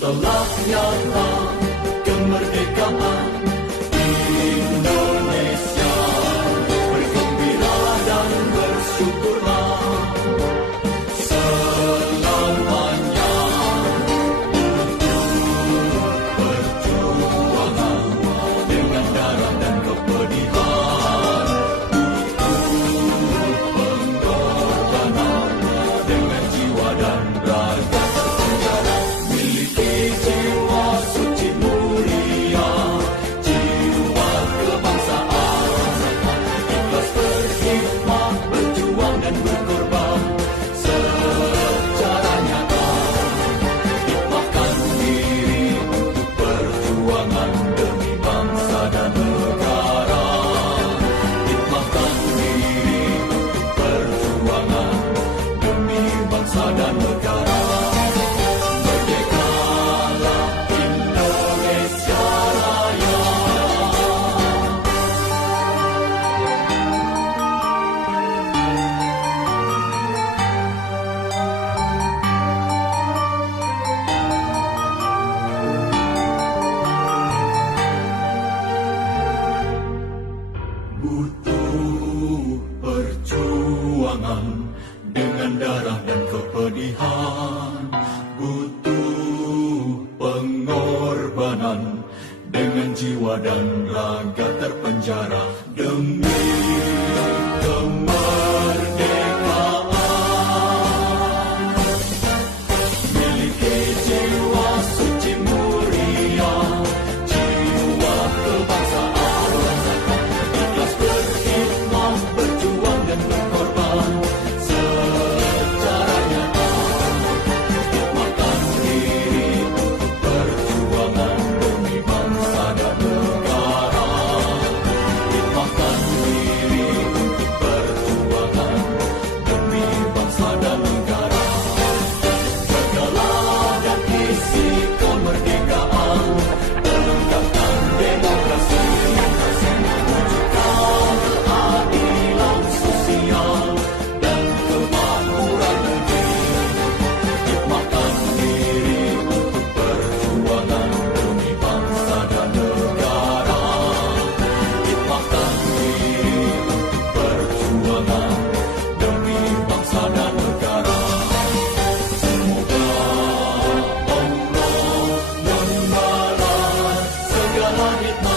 Telah nyata kemerdekaan Indonesia, bergembira dan bersyukurlah selamanya untuk perjuangan dengan darah dan kepedihan, untuk pengorbanan dengan jiwa dan raga terpenjara. Miliki jiwa suci mulia, jiwa kebangsaan, ikhlas berkhidmat, berjuang dan berkorban secara nyata. Hikmahkan diri untuk perjuangan demi bangsa dan negara. Hikmahkan diri untuk perjuangan demi bangsa dan negara. Merdekalah Indonesia Raya. Butuh perjuangan dengan darah dan kepedihan, butuh pengorbanan dengan jiwa dan raga terpenjara demi kemerdekaan. Miliki jiwa suci mulia, jiwa kebangsaan, ikhlas berkhidmat, berjuang dan berkorban secara nyata. Hikmahkan diri untuk perjuangan demi bangsa dan negara. Hikmahkan diri untuk perjuangan demi bangsa dan negara. Segala dan isi kemerdekaan, tegakkan demokrasi, wujudkan keadilan sosial dan kemakmuran negeri. Hikmahkan diri untuk perjuangan demi bangsa dan negara. Hikmahkan diri untuk perjuangan demi bangsa dan negara. Semoga Allah membalas segala hikmat